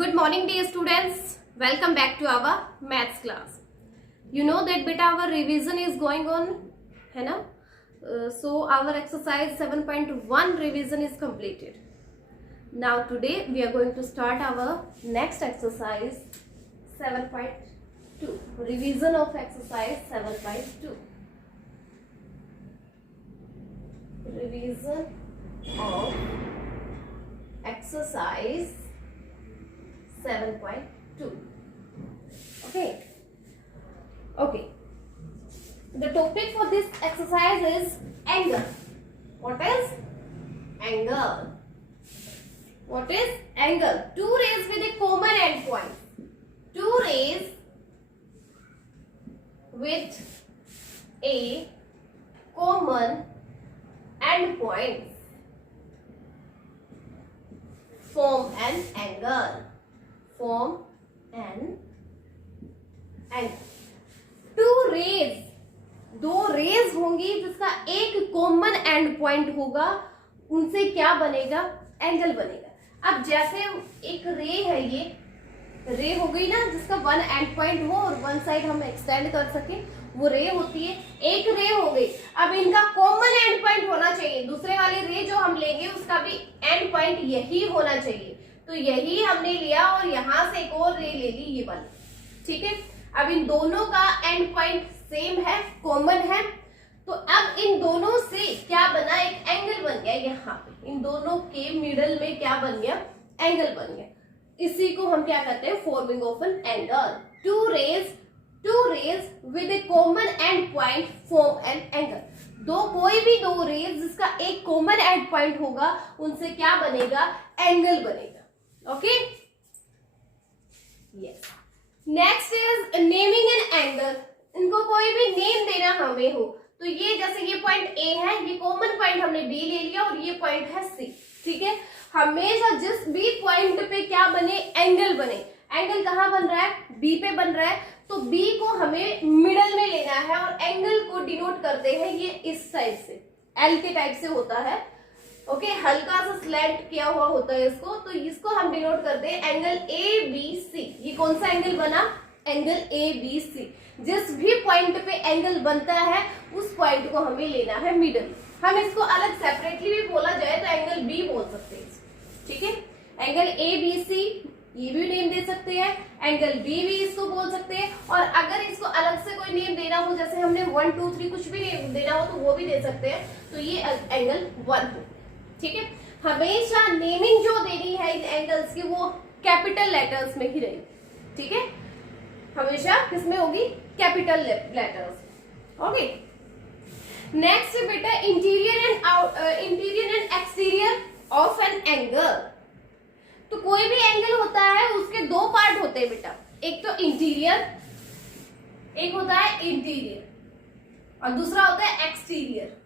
Good morning dear students. Welcome back to our maths class. You know that beta our revision is going on, है ना? So our exercise 7.1 revision is completed. Now today we are going to start our next exercise 7.2. Revision of exercise 7.2. Revision of exercise 7.2. Okay. The topic for this exercise is angle. What is angle? What is angle? Two rays with a common endpoint. Two rays with a common endpoint form an angle. Form an angle. Two rays, दो raise होंगी जिसका एक common end point होगा, उनसे क्या बनेगा? Angle बनेगा. अब जैसे एक रे है, ये रे हो गई ना जिसका वन एंड पॉइंट हो और वन साइड हम एक्सटेंड कर सके, वो रे होती है. एक रे हो गई. अब इनका कॉमन एंड पॉइंट होना चाहिए. दूसरे वाली रे जो हम लेंगे उसका भी एंड पॉइंट यही होना चाहिए. तो यही हमने लिया और यहां से एक और रे ले ली, ये वाली. ठीक है. अब इन दोनों का एंड पॉइंट सेम है, कॉमन है. तो अब इन दोनों से क्या बना? एक एंगल बन गया. यहाँ पे इन दोनों के मिडल में क्या बन गया? एंगल बन गया. इसी को हम क्या कहते हैं? Forming of an angle. Two rays with a common end point form an angle. कोई भी दो रेज जिसका एक कॉमन एंड पॉइंट होगा, उनसे क्या बनेगा? एंगल बनेगा. Okay. Yes. Next is naming an angle. इनको कोई भी नेम देना हमें हो, तो ये जैसे ये पॉइंट ए है, ये कॉमन पॉइंट हमने बी ले लिया और ये पॉइंट है सी. ठीक है. हमेशा जिस भी पॉइंट पे क्या बने? एंगल बने. एंगल कहाँ बन रहा है? बी पे बन रहा है. तो बी को हमें मिडल में लेना है और एंगल को डिनोट करते हैं ये इस साइड से, एल के टाइप से होता है. ओके. हल्का सा स्लैंट किया हुआ होता है इसको, तो इसको हम डिनोट करते हैं एंगल ए बी सी. ये कौन सा एंगल बना? Angle A B C. जिस भी पॉइंट पे एंगल बनता है उस पॉइंट को हमें लेना है मिडल. हम इसको अलग सेपरेटली भी बोला जाए तो एंगल बी बोल सकते हैं. ठीक है. एंगल ए बी सी ये भी नेम दे सकते हैं, एंगल बी भी इसको बोल सकते हैं. और अगर इसको अलग से कोई नेम देना हो, जैसे हमने 1 2 3 कुछ भी नेम देना हो, तो वो भी दे सकते हैं. तो ये एंगल 1 हो. ठीक है. हमेशा नेमिंग जो देनी है इन एंगल्स की वो कैपिटल लेटर्स में ही रहेगी. ठीक है. हमेशा किसमें होगी? Capital letters. ओके. नेक्स्ट बेटा interior and exterior of an angle. तो कोई भी एंगल होता है उसके दो पार्ट होते हैं बेटा. एक तो इंटीरियर, एक होता है इंटीरियर और दूसरा होता है exterior.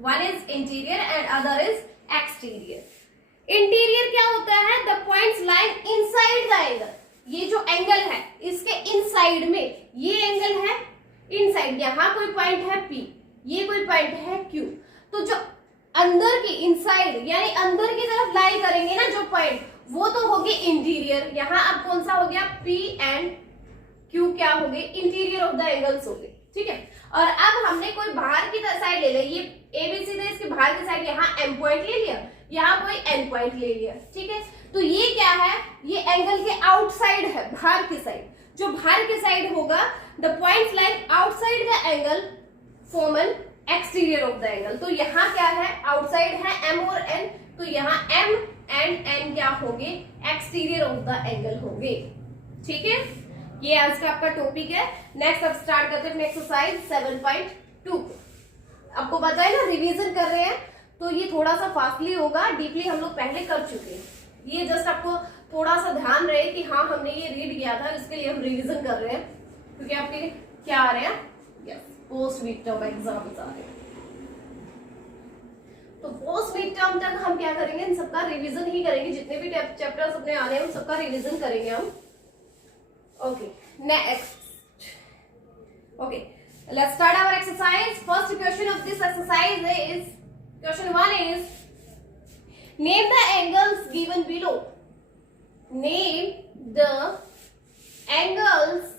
One is interior and other is exterior. Interior क्या होता है? The points line inside the angle. ये जो एंगल है इसके इनसाइड में, ये एंगल है इनसाइड. यहाँ कोई पॉइंट है P, ये कोई पॉइंट है Q. तो जो अंदर की इनसाइड यानी अंदर की तरफ लाई करेंगे ना जो पॉइंट, वो तो होगी इंटीरियर. यहाँ अब कौन सा हो गया? P एंड Q क्या हो गए? इंटीरियर ऑफ द एंगल्स हो गए. ठीक है. और अब हमने कोई बाहर की साइड ले लिया, ये ABC थे, इसके बाहर की साइड यहाँ M पॉइंट ले लिया, यहाँ कोई N पॉइंट ले लिया. ठीक है. तो ये क्या है? ये एंगल के आउटसाइड है, बाहर की साइड. जो बाहर की साइड होगा, the points line outside the angle form an exterior of the angle. तो यहाँ क्या है? आउटसाइड है M और N, तो यहाँ M एंड N क्या होंगे? एक्सटीरियर ऑफ द एंगल होंगे. ठीक है. ये आज का आपका टॉपिक है. नेक्स्ट अब स्टार्ट करते हैं एक्सरसाइज 7.2. आपको पता है ना रिवीजन कर रहे हैं, तो ये थोड़ा सा फास्टली होगा. डीपली हम लोग पहले कर चुके हैं. ये जस्ट आपको थोड़ा सा ध्यान रहे कि हाँ हमने ये रीड किया था, इसके लिए हम रिवीजन कर रहे हैं. क्योंकि आपके क्या आ रहे हैं? Yes, post mid term exams आ रहे हैं. तो पोस्ट मिड टर्म तक हम क्या करेंगे? इन सबका रिवीजन ही करेंगे. जितने भी चैप्टर्स अपने आ रहे हैं उन सबका रिवीजन करेंगे हम. Okay. Next. Okay. Let's start our exercise. First question of this exercise is, question 1 is, name the angles given below. Name the angles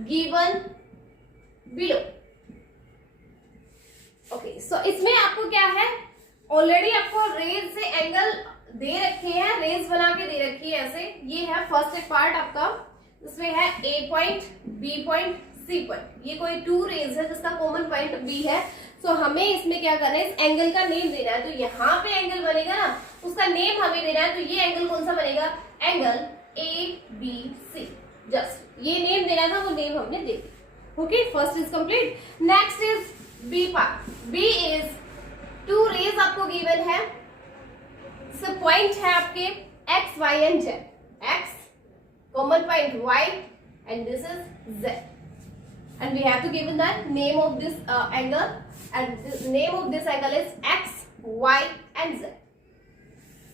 given below. Okay, so इसमें आपको क्या है, ऑलरेडी आपको रेज से एंगल दे रखे हैं, रेज बना के दे रखी है ऐसे। ये है फर्स्ट पार्ट आपका, इसमें है A point, B point, C point. ये कोई टू रेज है जिसका कॉमन पॉइंट बी है। सो हमें इसमें क्या करना है, इस एंगल का नेम देना है। तो यहाँ पे एंगल बनेगा ना, उसका नेम हमें देना है। तो ये एंगल कौन सा बनेगा, angle A B C. Just ये नेम देना था, वो नेम हमने दे दिया। Okay, first is complete. Next is B part. B is two rays आपको गिवन है, पॉइंट है आपके X Y and Z. X common point y and this is z, and we have to give the name of this angle, and the name of this angle is x, y and z।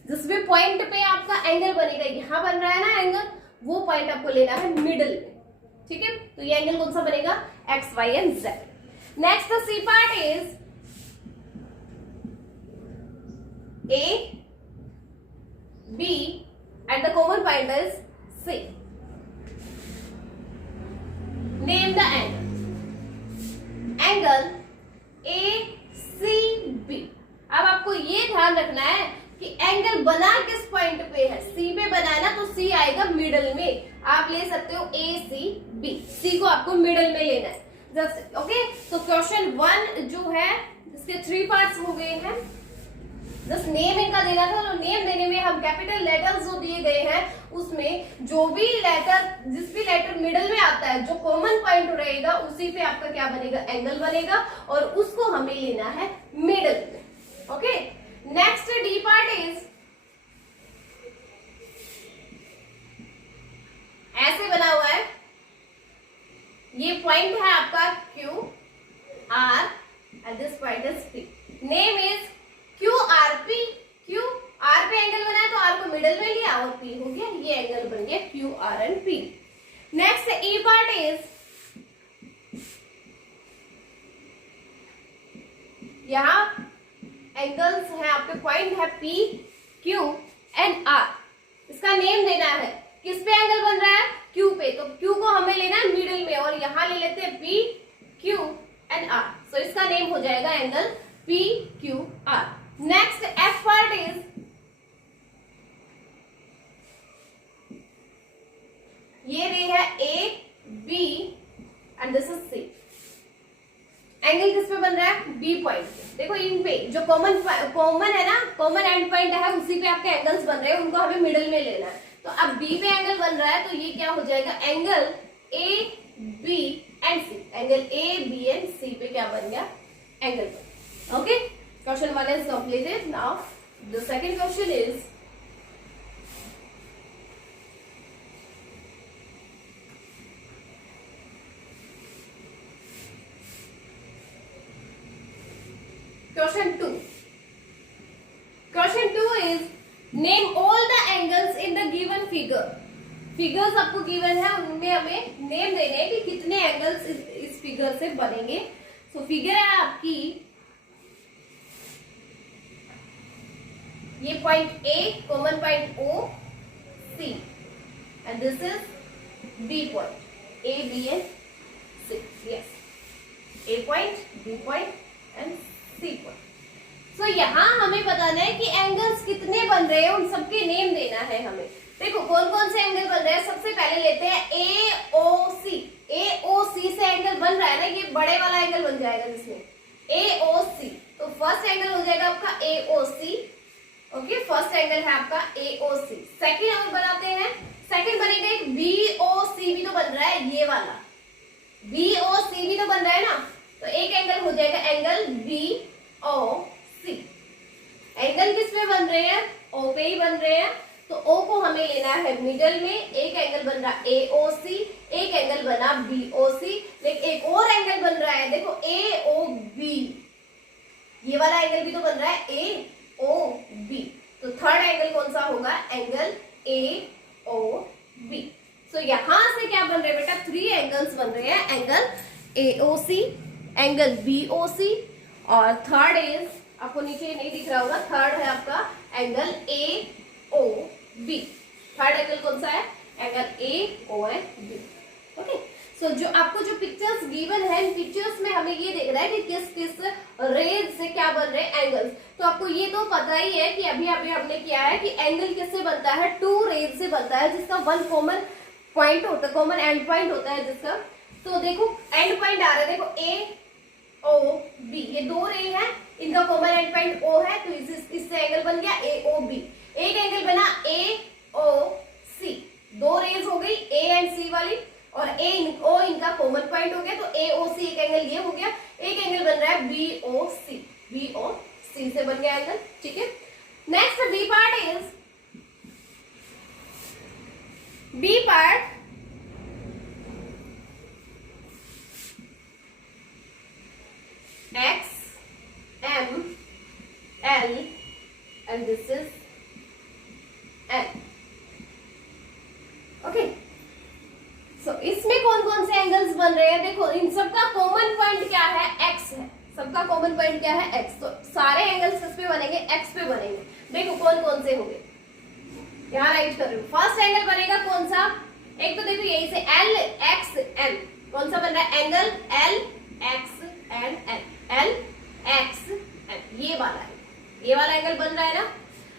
जिस भी point पे आपका angle बनेगा, यहां बन रहा है ना एंगल, वो पॉइंट आपको लेना है मिडिल में। ठीक है, तो ये एंगल कौन सा बनेगा, x, y and z। Next the C part is a b and the common point is c। Name the angle, angle A C B. अब आपको ये ध्यान रखना है कि एंगल बना किस पॉइंट पे है, सी पे बना है ना, तो सी आएगा मिडल में। आप ले सकते हो ए सी बी, सी को आपको मिडल में लेना है। जस्ट ओके, तो क्वेश्चन 1 जो है, इसके 3 पार्ट्स हो गए हैं। जस्ट नेम इनका देना था, तो नेम देने में हम कैपिटल लेटर्स जो दिए गए हैं, उसमें जो भी लेटर, जिस भी लेटर मिडल में आता है, जो कॉमन पॉइंट रहेगा, उसी पे आपका क्या बनेगा, एंगल बनेगा, और उसको हमें लेना है मिडल में। Okay, next D part is ऐसे बना हुआ है। ये पॉइंट है आपका Q R and this point is P. Name is Q R P. Q are पे एंगल बना है, तो आर को मिडल में लिया और पी हो गया, ये एंगल बन गया Q R and P. Next E part is, यहां एंगल्स है आपके, पॉइंट है पी क्यू एंड आर। इसका नेम देना है, किस पे एंगल बन रहा है, क्यू पे, तो क्यू को हमें लेना है मिडल में, और यहां ले लेते हैं P Q and R. So इसका नेम हो जाएगा angle P Q R. Next F part is, ये रे है A B and this is C. Angle किस पे बन रहा है, बी पॉइंट पे। देखो इन पे जो कॉमन है ना, कॉमन एंड पॉइंट है, उसी पे आपके एंगल्स बन रहे हैं, उनको हमें मिडल में लेना है। तो अब बी पे एंगल बन रहा है, तो ये क्या हो जाएगा, angle A B and C. Angle A B and C पे क्या बन गया, angle. Okay, question 1 is completed. Now the second question is, question 2 is name all the angles in the given figure। Figures आपको given है, उनमें हमें name देने हैं कि कितने एंगल्स इस फिगर से बनेंगे। सो फिगर है आपकी, ये point A, common point O C, and this is B point, A B and C. Yes, A point, B point and C point. So यहाँ हमें बताना है कि एंगल्स कितने बन रहे हैं, उन सबके नेम देना है हमें। देखो कौन कौन से एंगल बन रहे हैं, सबसे पहले लेते हैं ए ओ सी। ए ओ सी से एंगल बन रहा है ना, ये बड़े वाला एंगल बन जाएगा जिसमें ए ओ सी। तो फर्स्ट एंगल हो जाएगा आपका ए ओ सी। ओके, फर्स्ट एंगल है आपका ए ओ सी। सेकेंड हम बनाते हैं, सेकेंड बनेगा एक बी ओ सी, भी तो बन रहा है, ये वाला बी ओ सी भी तो बन रहा है ना, तो एक एंगल हो जाएगा angle B O C. Angle किस में बन रहे हैं, ओ पे ही बन रहे हैं, तो ओ को हमें लेना है मिडल में। एक एंगल बन रहा है ए ओ सी, एक एंगल बना बी ओ सी, लेकिन एक और एंगल बन रहा है, देखो ए ओ बी, ये वाला एंगल भी तो बन रहा है ए ओ बी। तो थर्ड एंगल कौन सा होगा, एंगल ए ओ बी। सो यहां से क्या बन रहे हैं बेटा, 3 एंगल्स बन रहे हैं, angle A O C, angle B O C, और थर्ड इज, आपको नीचे नहीं दिख रहा होगा, थर्ड है आपका angle A O B. Third angle कौन सा है? Angle A O N B. Okay, so जो आपको जो पिक्चर्स गिवन है, इन पिक्चर्स में हमें ये देखना है कि किस किस रेज से क्या बन रहे हैं एंगल्स। तो आपको ये तो पता ही है कि अभी अभी हमने किया है कि एंगल किससे बनता है? टू रेज से बनता है, जिसका वन कॉमन पॉइंट होता है, कॉमन एंड पॉइंट होता है जिसका। तो देखो एंड पॉइंट आ रहा है, देखो ए ओ बी, ये दो रे हैं, इनका कॉमन एंड पॉइंट ओ है, तो इससे एंगल बन गया ए ओ बी। एक एंगल बना ए ओ सी, दो रेज हो गई ए एंड सी वाली, और ए ओ इनका कॉमन पॉइंट हो गया, तो ए ओ सी एक एंगल ये हो गया। एक एंगल बन रहा है बी ओ सी, बी ओ सी से बन गया एंगल। ठीक है, next B part is, B part X, M, L and this is N. Okay. So इसमें कौन कौन से एंगल्स बन रहे हैं? देखो इन सबका कॉमन पॉइंट क्या है? X है। सबका कॉमन पॉइंट क्या है? X। तो सारे एंगल्स किस पे बनेंगे? X पे बनेंगे। देखो कौन कौन से होंगे, यहाँ राइट कर रही हूँ। फर्स्ट एंगल बनेगा कौन सा? एक तो देखो यही से L X M, कौन सा बन रहा है? Angle L X and N, L X M, ये वाला है, ये वाला एंगल बन रहा है ना।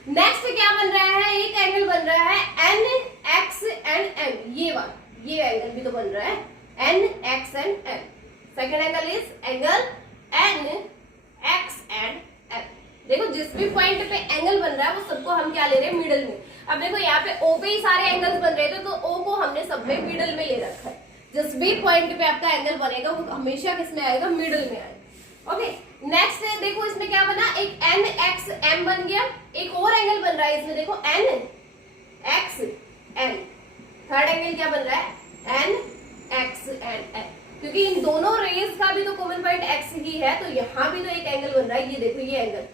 नेक्स्ट क्या बन रहा है? एक एंगल बन रहा है N X and M, ये वाला, ये एंगल भी तो बन रहा है N X and M। Second angle is angle N X and M। देखो जिस भी पॉइंट पे एंगल बन रहा है वो सबको हम क्या ले रहे हैं? मिडल में। अब देखो यहाँ पे O पे ही सारे एंगल्स बन रहे थे, तो O को हमने सब में मिडल में ले रखा है। जिस भी पॉइंट पे आपका एंगल बनेगा वो हमेशा किस में आएगा? मिडल में आएगा। ओके, नेक्स्ट है देखो इसमें क्या बना? एक N X M बन गया। एक और एंगल बन रहा है इसमें, देखो N X M। Third angle क्या बन रहा है? N X and M, क्योंकि इन दोनों रेज का भी तो कॉमन पॉइंट X ही है, तो यहाँ भी तो एक एंगल बन रहा है। ये देखो ये एंगल,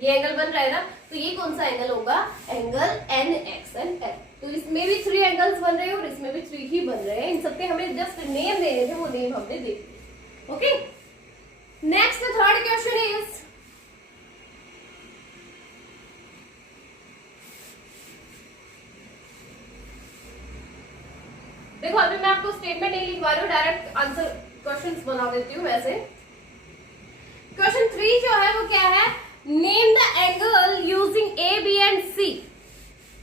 ये एंगल बन रहा है ना, तो ये कौन सा एंगल होगा? Angle N X and M। तो इसमें भी 3 एंगल्स बन रहे हैं और इसमें भी 3 ही बन रहे हैं। इन सबके हमें जस्ट नेम देने थे, वो नेम हमने दे दिए। Okay, next third question is, देखो अभी मैं आपको स्टेटमेंट नहीं लिखवा रही हूँ, डायरेक्ट आंसर क्वेश्चंस बना देती हूँ। वैसे क्वेश्चन 3 जो है वो क्या है? Name the angle using A B and C.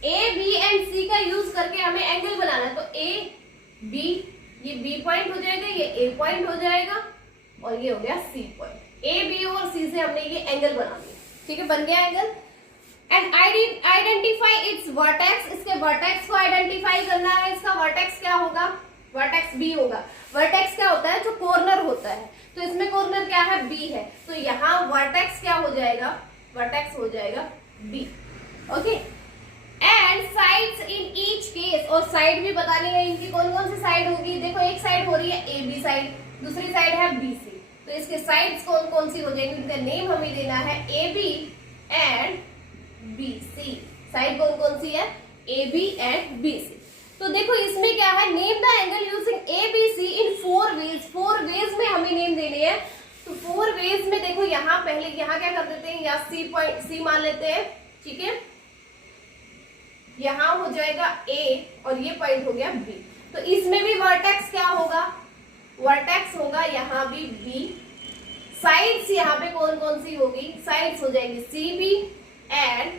A B and C का यूज करके हमें एंगल बनाना है। तो ए बी, ये बी पॉइंट हो जाएगा, ये ए पॉइंट हो जाएगा, और ये हो गया सी पॉइंट। ए बी और सी से हमने ये एंगल बना दिया। ठीक है, बन गया angle. And identify it's vertex, इसके वर्टेक्स को आइडेंटिफाई करना है। इसका वर्टेक्स क्या होगा? वर्टेक्स बी होगा। वर्टेक्स क्या होता है? जो कॉर्नर होता है, तो इसमें कॉर्नर क्या है? बी है, तो यहाँ वर्टेक्स क्या हो जाएगा? वर्टेक्स हो जाएगा B. Okay, and sides in each case, और साइड भी बतानी है इनकी कौन कौन सी साइड होगी। देखो एक साइड हो रही है ए बी साइड, दूसरी साइड है बी सी, तो इसके साइड्स कौन कौन सी हो जाएंगी? इनका नेम हमें देना है A B and B C. Side कौन कौन सी है? A B and B C. तो देखो इसमें क्या है? Name the angle using A B C in 4 ways. 4 ways में हमें नेम देने हैं। तो 4 वेज में देखो यहाँ पहले यहाँ क्या कर देते हैं? यहाँ सी पॉइंट सी मान लेते हैं। ठीक है, यहाँ हो जाएगा ए और ये पॉइंट हो गया बी। तो इसमें भी वर्टेक्स क्या होगा? वर्टेक्स होगा यहाँ भी बी। साइड्स यहाँ पे कौन कौन सी होगी? साइड्स हो जाएंगी C B and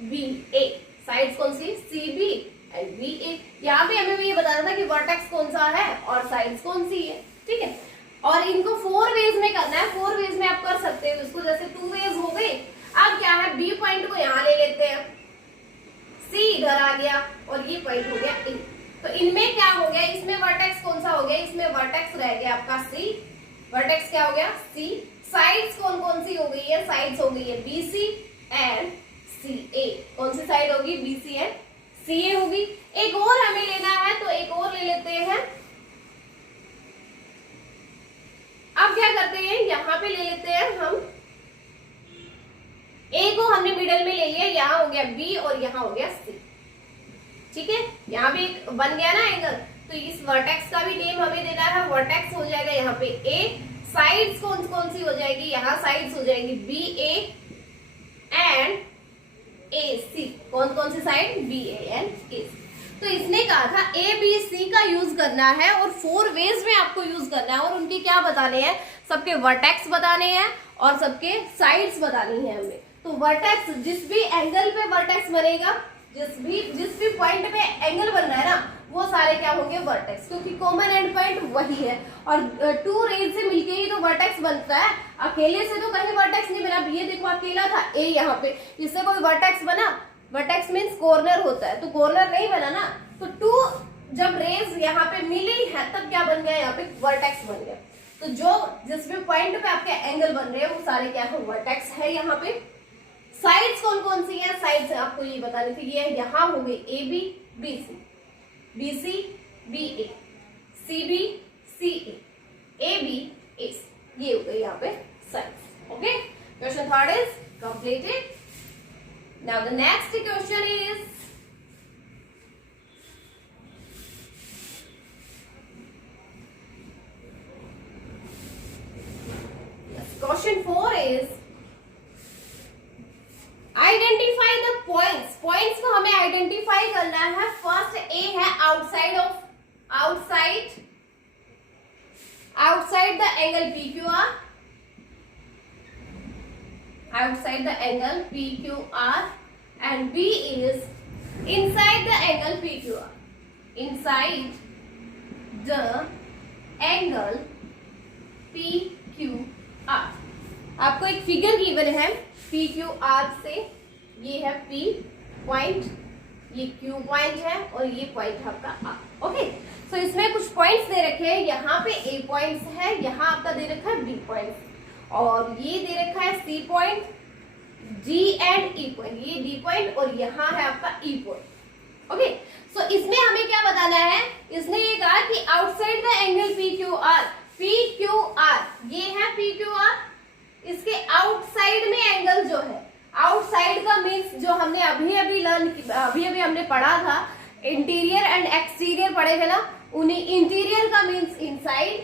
B A. Sides कौन सी? C B and B A. यहाँ पे हमें ये बताना था कि वर्टेक्स कौन सा है और साइड्स कौन सी है। ठीक है, और इनको 4 वेज में करना है। 4 वेज में आप कर सकते हो इसको, जैसे 2 वेज हो गए। अब क्या है? बी पॉइंट को यहाँ ले लेते हैं, सी इधर आ गया और ये पॉइंट हो गया ए। तो इनमें क्या हो गया? इसमें वर्टेक्स कौन सा हो गया? इसमें वर्टेक्स रह गया आपका सी। वर्टेक्स क्या हो गया? सी। साइड्स कौन कौन सी हो गई है? साइड्स हो गई है बी सी एंड सी ए। कौन सी साइड होगी? बी सी एंड सी ए होगी। एक और हमें लेना है, तो एक और ले लेते हैं। अब क्या करते हैं? यहाँ पे ले लेते हैं हम ए को, हमने मिडल में ले लिया। यहाँ हो गया बी और यहाँ हो गया सी। ठीक है, यहाँ भी एक बन गया ना एंगल। तो इस वर्टेक्स का भी नेम हमें देना है। वर्टेक्स हो जाएगा यहाँ पे ए। साइड्स कौन कौन सी हो जाएगी? यहाँ साइड्स हो जाएगी बी ए एंड AC, कौन कौन सी साइड, BAN AC। तो इसने कहा था ABC का यूज करना है और 4 वेज में आपको यूज करना है और उनके क्या बताने हैं, सबके वर्टेक्स बताने हैं और सबके साइड्स बतानी है हमें। तो वर्टेक्स, जिस भी एंगल पे वर्टेक्स बनेगा, जिस भी पॉइंट पे एंगल बन रहा है ना, वो सारे क्या होंगे, वर्टेक्स, क्योंकि कॉमन एंड पॉइंट वही है और 2 रेज से मिलके ही तो वर्टेक्स बनता है, अकेले से तो कहीं वर्टेक्स नहीं बना। ये देखो अकेला था A यहाँ पे, इससे कोई वर्टेक्स बना, वर्टेक्स मींस कॉर्नर होता है, तो कॉर्नर नहीं बना ना। तो 2 जब रेज यहाँ पे मिली है तब क्या बन गया, यहाँ पे वर्टेक्स बन गया। तो जो जिस भी पॉइंट पे आपके एंगल बन रहे हैं वो सारे क्या है, वर्टेक्स है यहाँ पे। साइड्स कौन कौन सी है, साइड्स आपको ये बतानी थी, ये यहाँ हो गई AB BC, BC BA, CB CA, AB AC, ये हो गई यहाँ पे sides. Okay, question third is completed. Now the next question is, question 4 is identify the points. Points को हमें आइडेंटिफाई करना है। फर्स्ट ए है outside the angle PQR, outside the angle PQR, and B is inside the angle PQR, inside the angle PQR। आपको एक figure given है PQR से, ये है P पॉइंट, ये Q पॉइंट है और ये पॉइंट है आपका R। ओके, सो इसमें कुछ पॉइंट्स दे रखे हैं, यहाँ पे A पॉइंट्स है, यहाँ आपका दे रखा है B पॉइंट और ये दे रखा है C point, G and E point, ये D पॉइंट और यहाँ है आपका E पॉइंट। ओके, सो इसमें हमें क्या बताना है, इसने ये कहा कि आउटसाइड द एंगल PQR, ये है PQR, इसके आउटसाइड में एंगल जो है, आउटसाइड का मीन्स जो हमने अभी अभी हमने पढ़ा था, इंटीरियर एंड एक्सटीरियर पढ़े थे ना, उन्हीं इंटीरियर का मीन्स इनसाइड,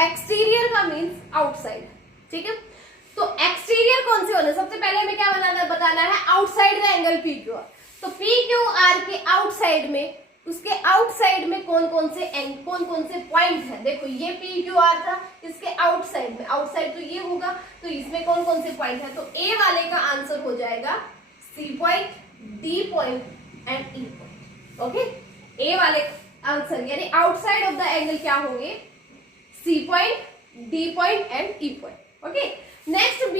एक्सटीरियर का मीन्स आउटसाइड। ठीक है, तो एक्सटीरियर कौन से होने, सबसे पहले हमें क्या बताना है, आउटसाइड द एंगल PQR। तो PQR के आउटसाइड में, उसके आउटसाइड में कौन कौन से पॉइंट है, देखो ये PQR था, इसके आउटसाइड में, आउटसाइड तो ये होगा, तो इसमें कौन कौन से पॉइंट है, तो A वाले का आंसर हो जाएगा C point, D point and E point. Okay, A वाले आंसर यानी आउटसाइड ऑफ द एंगल क्या होंगे, C point, D point and E point. Okay, next B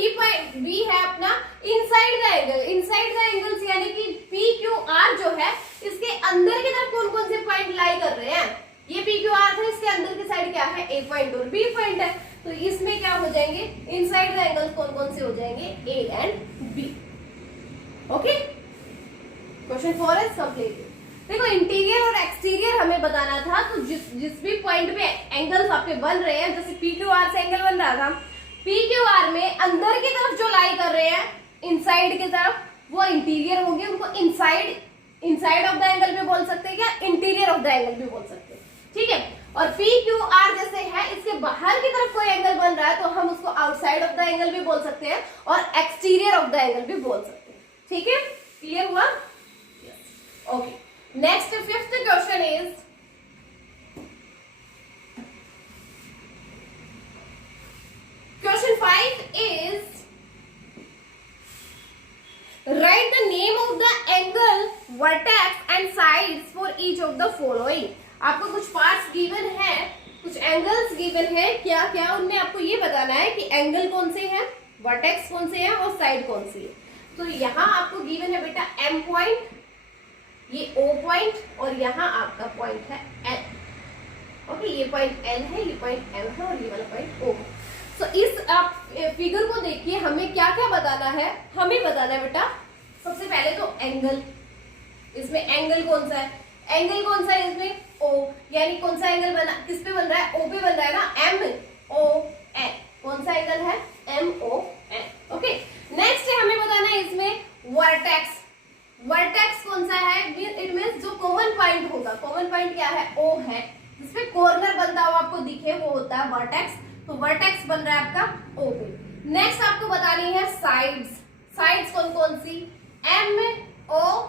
है अपना inside the angle, inside the angles यानी कि PQR जो है, इसके अंदर की तरफ कौन कौन से पॉइंट लाई कर रहे हैं, ये PQR था, इसके अंदर की साइड क्या है, A पॉइंट और B पॉइंट है, तो इसमें क्या हो जाएंगे, इनसाइड द एंगल्स कौन कौन से हो जाएंगे, A and B। Okay, question 4 is completed. देखो इंटीरियर और एक्सटीरियर हमें बताना था, तो जिस भी पॉइंट पे एंगल्स आपके बन रहे हैं, जैसे PQR से एंगल बन रहा था, PQR में अंदर की तरफ जो लाई कर रहे हैं, इनसाइड की तरफ, वो इंटीरियर होंगे, उनको इनसाइड ऑफ द एंगल भी बोल सकते हैं, क्या इंटीरियर ऑफ द एंगल भी बोल सकते हैं। ठीक है, और PQR जैसे है, इसके बाहर की तरफ कोई एंगल बन रहा है तो हम उसको आउटसाइड ऑफ द एंगल भी बोल सकते हैं और एक्सटीरियर ऑफ द एंगल भी बोल सकते हैं। ठीक है, क्लियर हुआ? Okay, next 5th question is, Question 5 is write the name of the angle, vertex and sides for each of the following। आपको कुछ पार्ट्स गिवन है, कुछ एंगल्स गिवन है, क्या क्या उनमें आपको ये बताना है कि एंगल कौन से हैं, वर्टेक्स कौन से हैं और साइड कौन सी है। तो यहाँ आपको गिवन है बेटा M पॉइंट, ये O पॉइंट और यहाँ आपका पॉइंट है L। ओके, ये पॉइंट L है, ये पॉइंट M है और ये वाला पॉइंट O है। तो इस आप फिगर को देखिए, हमें क्या क्या बताना है, हमें बताना है बेटा सबसे पहले तो एंगल, इसमें एंगल कौन सा है, एंगल कौन सा है इसमें, O, यानी कौन सा एंगल बना, किस पे बन रहा है, O पे बन रहा है ना, MON, कौन सा एंगल है, MON। ओके, नेक्स्ट हमें बताना है इसमें वर्टेक्स, वर्टेक्स कौन सा है, इट मींस जो कॉमन पॉइंट होगा, कॉमन पॉइंट क्या है, O है, जिसपे कॉर्नर बनता हुआ आपको दिखे वो होता है वर्टेक्स, तो वर्टेक्स बन रहा है आपका O पे। नेक्स्ट आपको बतानी है साइड्स, साइड्स कौन कौन सी, MONNO,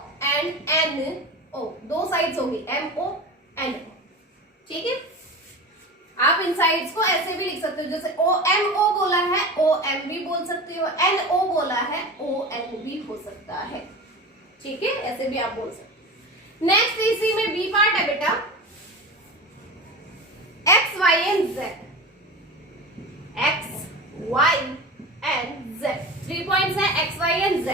दो साइड्स होगी MONO, ठीक है। आप इन साइड्स को ऐसे भी लिख सकते हो, जैसे OMO बोला है OM भी बोल सकते हो, NO बोला है ON भी हो सकता है, ठीक है, ऐसे भी आप बोल सकते हो। नेक्स्ट इसी में बी पार्ट है बेटा, X, Y and Z, X, Y and Z, 3 points है X, Y and Z।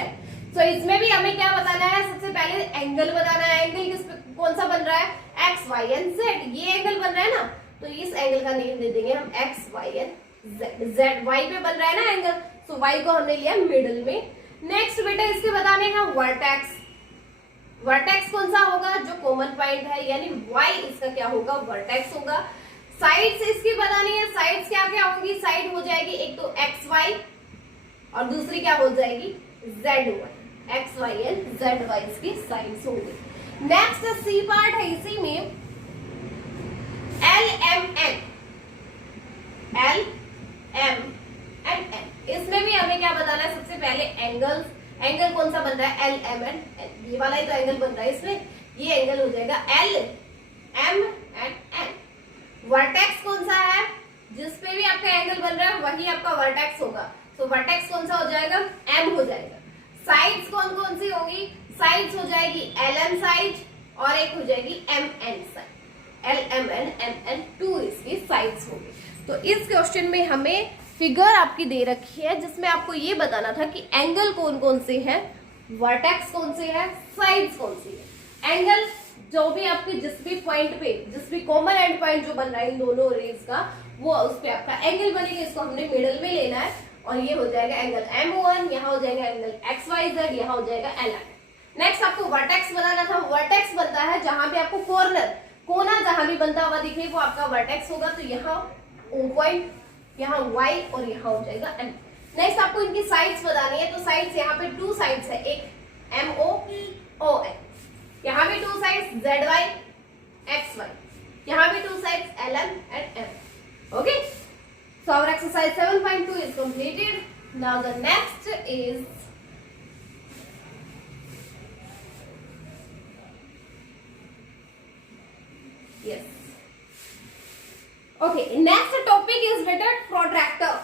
तो इसमें भी हमें क्या बताना है, सबसे पहले एंगल बताना है। एंगल किस कौन सा बन रहा है, X, Y and Z, ये एंगल बन रहा है ना, तो इस एंगल का नेम दे देंगे हम X, Y and Z। Z Y पे बन रहा है ना एंगल, तो Y को हमने लिया मिडल में। नेक्स्ट बेटा इसके बताने हैं वर्टेक्स। वर्टेक्स कौन सा होगा, जो कॉमन पॉइंट है, यानी Y इसका क्या होगा, वर्टेक्स होगा। साइड्स इसकी बतानी है, साइड्स क्या क्या होगी, साइड हो जाएगी एक तो XY और दूसरी क्या हो जाएगी ZY, XY एंड ZY इसकी साइड्स होंगी। नेक्स्ट सी पार्ट है, इसी में LMN, इसमें भी हमें क्या बताना है, सबसे पहले एंगल्स। एंगल कौन सा बन रहा है, LMN, ये वाला ही तो एंगल बन रहा है इसमें, ये एंगल हो जाएगा LMN। वर्टेक्स कौन सा है, जिस पे भी आपका एंगल बन रहा है वही आपका वर्टेक्स होगा, तो वर्टेक्स कौन सा हो जाएगा, M हो जाएगा। साइड्स कौन कौन सी होगी, साइड्स हो जाएगी LM साइड और एक हो जाएगी MN साइड, LMN MN, 2 इसकी साइड्स होगी। तो इस क्वेश्चन में हमें फिगर आपकी दे रखी है, जिसमें आपको ये बताना था कि एंगल कौन कौन से हैं, वर्टेक्स कौन से हैं, साइड्स कौन सी है। एंगल जो भी आपके जिस भी पॉइंट पे, जिस भी कॉमन एंड पॉइंट जो बन रहा है इन दोनों रेज का, वो उस पे आपका एंगल बनेगा, इसको हमने मिडल में लेना है और ये हो जाएगा एंगल M1, यहाँ हो जाएगा एंगल XYZ, यहाँ हो जाएगा LM। नेक्स्ट आपको वर्टेक्स बनाना था। वर्टेक्स बनता है जहां पे आपको कॉर्नर, कोना जहां भी बनता हुआ दिखे वो आपका वर्टेक्स होगा, तो यहाँ O पॉइंट, यहाँ Y और यहाँ हो जाएगा M। नेक्स्ट आपको इनकी साइड्स बतानी है, तो साइड्स यहाँ पे 2 साइड्स है, एक MO ON, यहाँ भी 2 साइड्स ZY XY, यहाँ भी 2 sides LM and M। Okay, so our exercise 7.2 is completed. Now the next is yes. Okay, next topic is better protractor.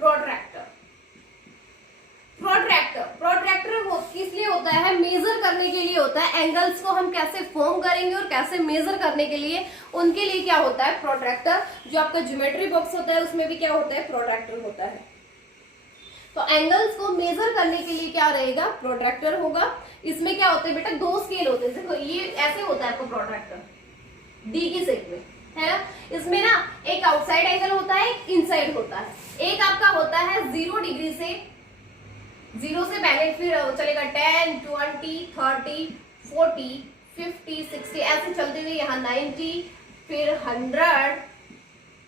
Protractor किस लिए होता है, मेजर करने के लिए होता है। एंगल्स को हम कैसे फॉर्म करेंगे और कैसे मेजर करने के लिए, उनके लिए क्या होता है प्रोट्रैक्टर। जो आपका ज्योमेट्री बॉक्स होता है उसमें भी क्या होता है, प्रोट्रैक्टर होता है। तो एंगल्स को मेजर करने के लिए क्या रहेगा, प्रोट्रैक्टर होगा। इसमें क्या होता है बेटा, 2 स्केल होते हैं। देखो ये ऐसे होता है आपका प्रोट्रैक्टर डी की शेप में, है ना। इसमें ना एक आउटसाइड एंगल होता है, एक इनसाइड होता है। एक आपका होता है 0 डिग्री से, 0 से पहले फिर चलेगा 10, 20, 30, 40, 50, 60 ऐसे चलते हुए यहाँ 90, फिर 100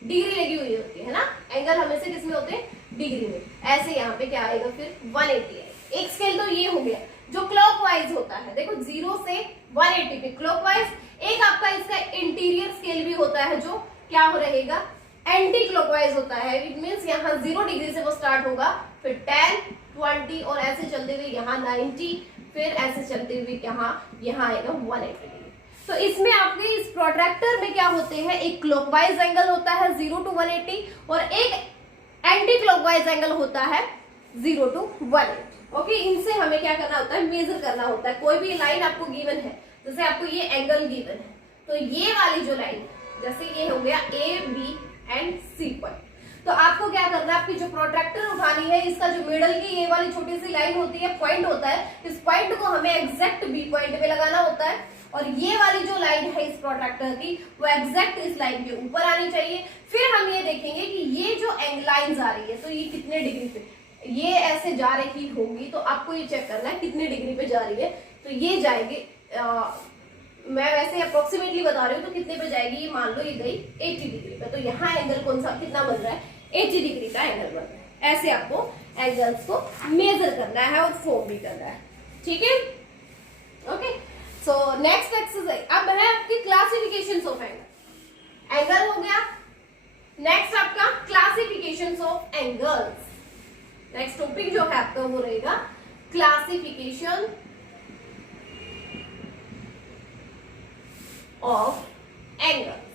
डिग्री लगी हुई होती है ना। एंगल हमेशा किसमें होते हैं, डिग्री में। ऐसे यहाँ पे क्या आएगा फिर 180 आएगा। एक स्केल तो ये हो गया जो क्लॉकवाइज होता है। देखो 0 से 180 पे क्लॉकवाइज। एक आपका इसका इंटीरियर स्केल भी होता है जो क्या हो रहेगा, एंटी क्लॉकवाइज होता है। इट मींस यहाँ 0 डिग्री से वो स्टार्ट होगा, फिर 10, 20 और ऐसे चलते हुए यहाँ 90, फिर ऐसे चलते हुए यहाँ आएगा 180 डिग्री। तो इसमें आपके इस प्रोट्रैक्टर में क्या होते हैं, एक क्लॉकवाइज एंगल होता है 0 to 180 और एक एंटी क्लॉकवाइज एंगल होता है 0 to 180। ओके, इनसे हमें क्या करना होता है, मेजर करना होता है। कोई भी लाइन आपको गिवन है, जैसे आपको ये एंगल गिवन है, तो ये वाली जो लाइन, जैसे ये हो गया A, B and C point, तो आपको क्या करना है, आपकी जो प्रोट्रैक्टर उठानी है, इसका जो मिडल की ये वाली छोटी सी लाइन होती है, पॉइंट होता है, इस पॉइंट को हमें एग्जैक्ट B पॉइंट पे लगाना होता है। और ये वाली जो लाइन है इस प्रोट्रैक्टर की, वो एग्जैक्ट इस लाइन के ऊपर आनी चाहिए। फिर हम ये देखेंगे कि ये जो लाइन आ रही है, तो ये कितने डिग्री पे, ये ऐसे जा रही होगी, तो आपको ये चेक करना है कितने डिग्री पे जा रही है। तो ये जाएगी, मैं वैसे अप्रोक्सीमेटली बता रही हूँ, तो कितने पे जाएगी, ये मान लो ये गई 80 डिग्री पे। तो यहाँ एंगल कौन सा कितना बन रहा है, 80 डिग्री का एंगल बन रहा है। ऐसे आपको एंगल्स को मेजर करना है और फॉर्म भी करना है, ठीक है। ओके, सो नेक्स्ट एक्सरसाइज अब है आपकी क्लासिफिकेशन ऑफ एंगल। एंगल हो गया, नेक्स्ट आपका classification of angles. Next topic जो है आपका वो रहेगा क्लासिफिकेशन ऑफ एंगल्स।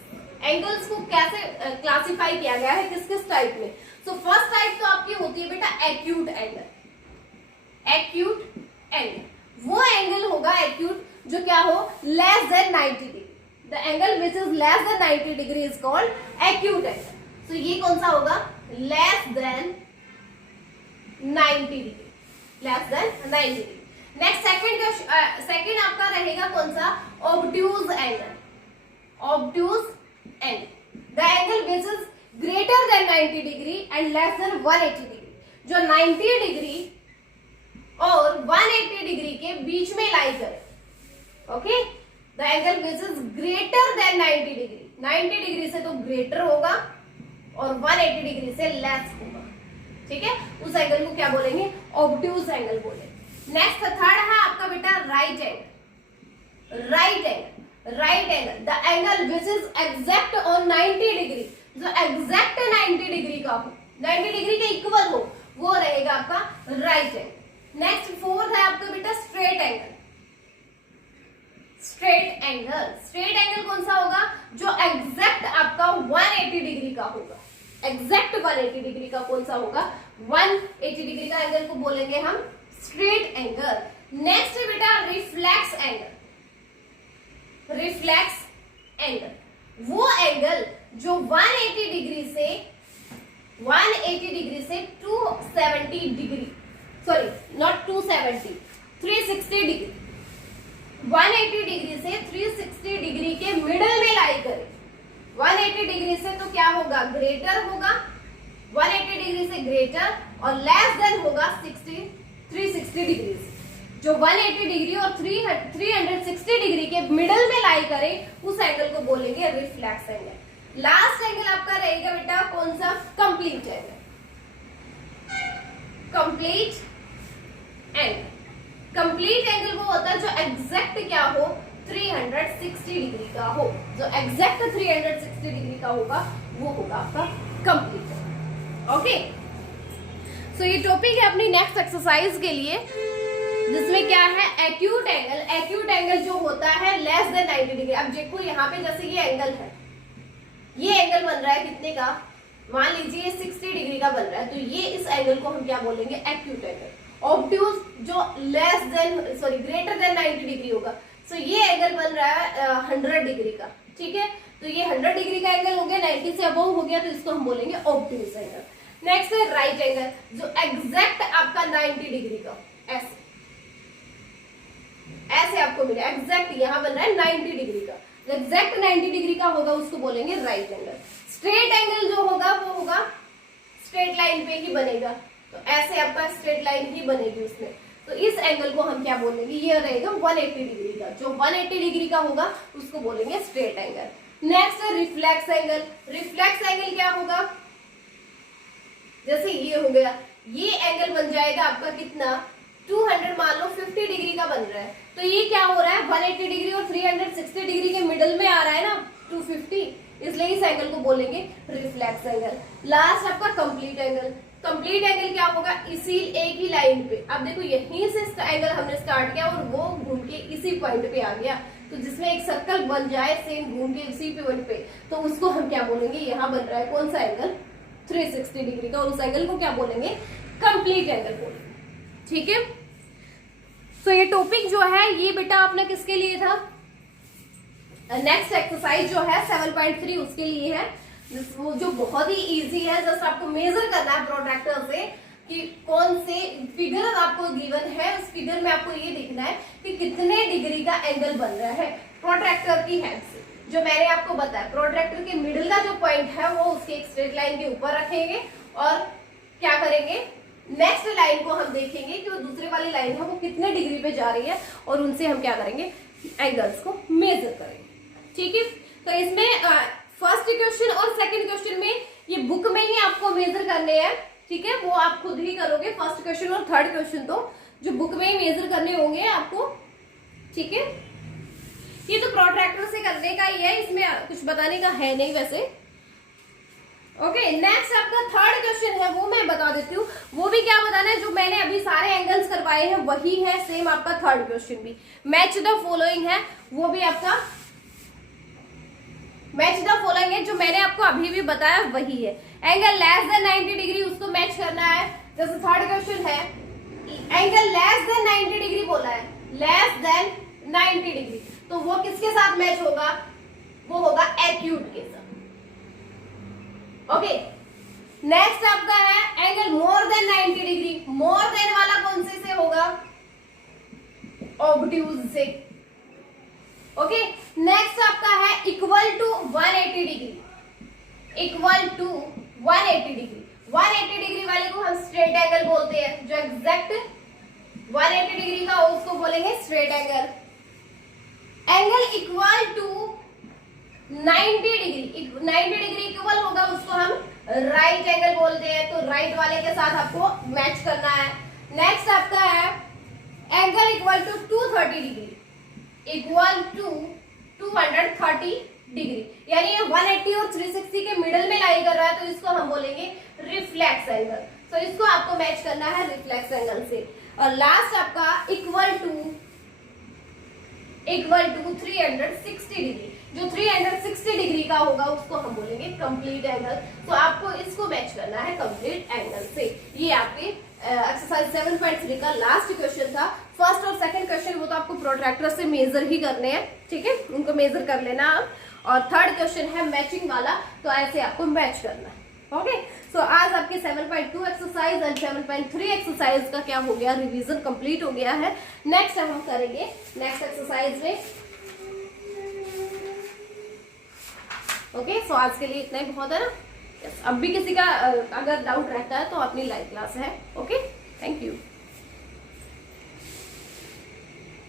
एंगल्स को कैसे क्लासिफाई किया गया है, किस किस टाइप में। सो फर्स्ट टाइप तो आपकी होती है बेटा एक्यूट एंगल। एक्यूट एंगल वो एंगल होगा एक्यूट जो क्या हो less than 90 degree. The angle which is less than 90 degree is called acute angle. तो ये कौन सा होगा, less than 90 degree, less than 90 degree. Next second आपका रहेगा कौन सा, obtuse angle. Obtuse angle the angle which is greater than 90 degree and less than 180 degree, जो 90 डिग्री और 180 डिग्री के बीच में लाई करे। Okay, the angle which is greater than 90 degree, 90 degree से तो ग्रेटर होगा और 180 डिग्री से लेस होगा। ठीक है, उस एंगल को क्या बोलेंगे, ऑब्ट्यूज एंगल बोलेंगे। नेक्स्ट थर्ड है आपका बेटा right angle. Right angle, right angle the angle which is exact on 90 degree, जो एग्जैक्ट 90 डिग्री का हो, 90 डिग्री के इक्वल हो, वो रहेगा आपका राइट एंगल। नेक्स्ट फोर्थ है आपका बेटा straight angle. Straight angle, straight angle कौन सा होगा, जो एग्जैक्ट आपका 180 डिग्री का होगा। एग्जैक्ट 180 डिग्री का कौन सा होगा, 180 डिग्री का एंगल को बोलेंगे हम स्ट्रेट एंगल। नेक्स्ट बेटा रिफ्लेक्स एंगल। रिफ्लेक्स एंगल वो एंगल जो 180 डिग्री से 270 degree, sorry not 270, 360 degree, 180 degree से 360 डिग्री के मिडल में लाई करे। 180 डिग्री से तो क्या होगा, ग्रेटर होगा, 180 डिग्री से ग्रेटर और लेस देन होगा 360 डिग्री से। जो 180 डिग्री और 360 डिग्री के मिडल में लाई करे उस एंगल को बोलेंगे रिफ्लेक्स एंगल। लास्ट एंगल आपका रहेगा बेटा कौन सा, complete angle. Complete angle, complete angle वो होता है जो एग्जैक्ट क्या हो, 360 डिग्री का हो। जो एग्जैक्ट 360 डिग्री का होगा वो होगा आपका कंप्लीट। ओके, सो ये टॉपिक है अपनी नेक्स्ट एक्सरसाइज के लिए, जिसमें क्या है एक्यूट एंगल। एक्यूट एंगल जो होता है लेस देन 90 डिग्री। अब देखो यहाँ पे जैसे ये एंगल है, ये एंगल बन रहा है कितने का, मान लीजिए 60 डिग्री का बन रहा है, तो ये इस एंगल को हम क्या बोलेंगे, एक्यूट एंगल। ऑब्ट्यूज जो less than sorry greater than 90 degree होगा। सो ये एंगल बन रहा है 100 डिग्री का। ठीक है, तो ये 100 डिग्री का एंगल हो गया, 90 से अबव हो गया, तो इसको हम बोलेंगे ऑब्ट्यूज एंगल। नेक्स्ट है राइट एंगल, जो एग्जैक्ट आपका 90 डिग्री का, ऐसे ऐसे आपको मिले, एग्जैक्ट यहाँ बन रहा है 90 डिग्री का, एग्जैक्ट 90 डिग्री का होगा उसको बोलेंगे राइट एंगल। स्ट्रेट एंगल जो होगा वो होगा स्ट्रेट लाइन पे ही बनेगा, तो ऐसे आपका स्ट्रेट लाइन ही बनेगी उसमें, तो इस एंगल को हम क्या बोलेंगे, ये रहेगा 180 डिग्री का। जो 180 डिग्री का होगा उसको बोलेंगे स्ट्रेट एंगल। नेक्स्ट है रिफ्लेक्स एंगल। रिफ्लेक्स एंगल क्या होगा, जैसे ये हो गया, ये एंगल बन जाएगा आपका कितना, 200, मान लो 50 डिग्री का बन रहा है, तो ये क्या हो रहा है 180 डिग्री और 360 डिग्री के मिडल में आ रहा है ना 250, इसलिए इस एंगल को बोलेंगे रिफ्लेक्स एंगल। लास्ट आपका कंप्लीट एंगल। कंप्लीट एंगल क्या होगा, इसी एक ही लाइन पे, अब देखो यहीं से एंगल हमने स्टार्ट किया और वो घूम के इसी पॉइंट पे आ गया, तो जिसमें एक सर्कल बन जाए सेम घूम के इसी पॉइंट पे, तो उसको हम क्या बोलेंगे, यहाँ बन रहा है कौन सा एंगल, 360 डिग्री का, और उस एंगल को क्या बोलेंगे, कंप्लीट एंगल बोलेंगे। ठीक है, तो ये टॉपिक जो है ये बेटा आपने किसके लिए था, नेक्स्ट एक्सरसाइज जो है 7.3 उसके लिए है, वो जो बहुत ही इजी है। जस्ट आपको मेजर करना है प्रोट्रैक्टर से कि कौन से फिगर आपको गिवन है, उस फिगर में आपको ये देखना है कि कितने डिग्री का एंगल बन रहा है प्रोट्रैक्टर की हेड से। जो मैंने आपको बताया, प्रोट्रैक्टर के मिडिल का जो पॉइंट है वो उसके एक स्ट्रेट लाइन के ऊपर रखेंगे और क्या करेंगे, नेक्स्ट लाइन को हम देखेंगे कि वो दूसरे वाली लाइन है वो कितने डिग्री पे जा रही है, और उनसे हम क्या करेंगे, एंगल्स को मेजर करेंगे। ठीक है, तो इसमें फर्स्ट क्वेश्चन और सेकंड क्वेश्चन में ये बुक में ही आपको मेजर करने हैं। ठीक है, वो आप खुद ही करोगे, फर्स्ट क्वेश्चन और थर्ड क्वेश्चन तो जो बुक में ही मेजर करने होंगे आपको। ठीक है, ये तो प्रोट्रैक्टर से करने का ही है, इसमें कुछ बताने का है नहीं वैसे। ओके, नेक्स्ट आपका थर्ड क्वेश्चन है, वो मैं बता देती हूँ। वो भी क्या मैंने अभी सारे एंगल्स करवाए हैं वही है, सेम आपका थर्ड क्वेश्चन भी। मैच द फॉलोइंग है, वो भी आपका मैच द फॉलोइंग है, जो मैंने आपको अभी भी बताया वही है। एंगल लेस देन 90 डिग्री उसको मैच करना है। जैसे थर्ड क्वेश्चन है, एंगल लेस देन 90 डिग्री बोला है, लेस देन 90 डिग्री, तो वो किसके साथ मैच होगा? वो होगा एक्यूट के साथ। ओके, नेक्स्ट आपका है angle more than 90 degree. More than वाला कौन से होगा? ऑब्ट्यूज से। ओके, नेक्स्ट आपका है equal to 180 degree. Equal to 180 degree. 180 degree वाले को हम स्ट्रेट एंगल बोलते हैं, जो एग्जैक्ट 180 डिग्री का हो उसको बोलेंगे straight angle. Angle equal to 90 degree, 90 degree equal होगा उसको हम राइट एंगल बोलते हैं, तो राइट वाले के साथ आपको मैच करना है। नेक्स्ट आपका है angle equal to 230 degree, equal to 230 degree, यानी ये 180 और 360 के मिडल में लाई कर रहा है, तो इसको हम बोलेंगे रिफ्लेक्स एंगल। तो इसको आपको मैच करना है रिफ्लेक्स एंगल से। और लास्ट आपका इक्वल टू 360 डिग्री, जो 360 डिग्री का होगा उसको हम बोलेंगे कंप्लीट एंगल। तो आपको इसको मैच करना है कंप्लीट एंगल से। ये आपके एक्सरसाइज 7.3 का लास्ट क्वेश्चन था। फर्स्ट और सेकंड क्वेश्चन वो तो आपको प्रोट्रैक्टर से मेजर ही करने हैं, ठीक है, उनको मेजर कर लेना आप। और थर्ड क्वेश्चन है मैचिंग वाला, तो ऐसे आपको मैच करना है। ओके, सो आज आपके 7.2 एक्सरसाइज एंड 7.3 एक्सरसाइज का क्या हो गया, रिवीजन कंप्लीट हो गया है। नेक्स्ट हम करेंगे नेक्स्ट एक्सरसाइज में। ओके, सो आज के लिए इतना ही बहुत है ना। अब भी किसी का अगर डाउट रहता है तो अपनी लाइव क्लास है। Okay, thank you.